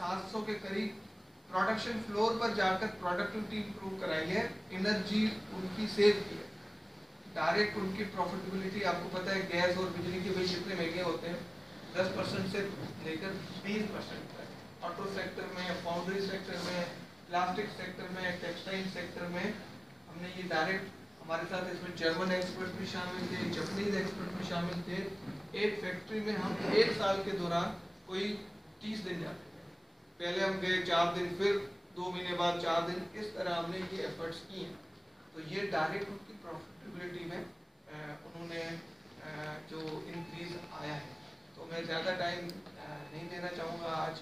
700 के करीब production floor पर जाकर प्रोडक्टिविटी इंप्रूव कराई है, एनर्जी उनकी सेव की है। डायरेक्ट उनकी प्रॉफिटेबिलिटी आपको पता है गैस और बिजली के बिल कितने महंगे होते हैं, 10% से लेकर 20% तक। ऑटो सेक्टर में, फाउंड्री सेक्टर में, प्लास्टिक सेक्टर में, टेक्सटाइल सेक्टर में हमने ये डायरेक्ट, हमारे साथ इसमें जर्मन एक्सपर्ट भी शामिल थे, जापानीज एक्सपर्ट भी शामिल थे। एक फैक्ट्री में हम 1 साल के दौरान कोई 30 दिन जाते थे, पहले हम गए 4 दिन, फिर 2 महीने बाद 4 दिन, इस तरह हमने ये एफर्ट्स किए हैं। तो ये डायरेक्ट उनकी प्रॉफिटेबिलिटी में उन्होंने जो इंक्रीज आया है। तो मैं ज़्यादा टाइम नहीं देना चाहूँगा आज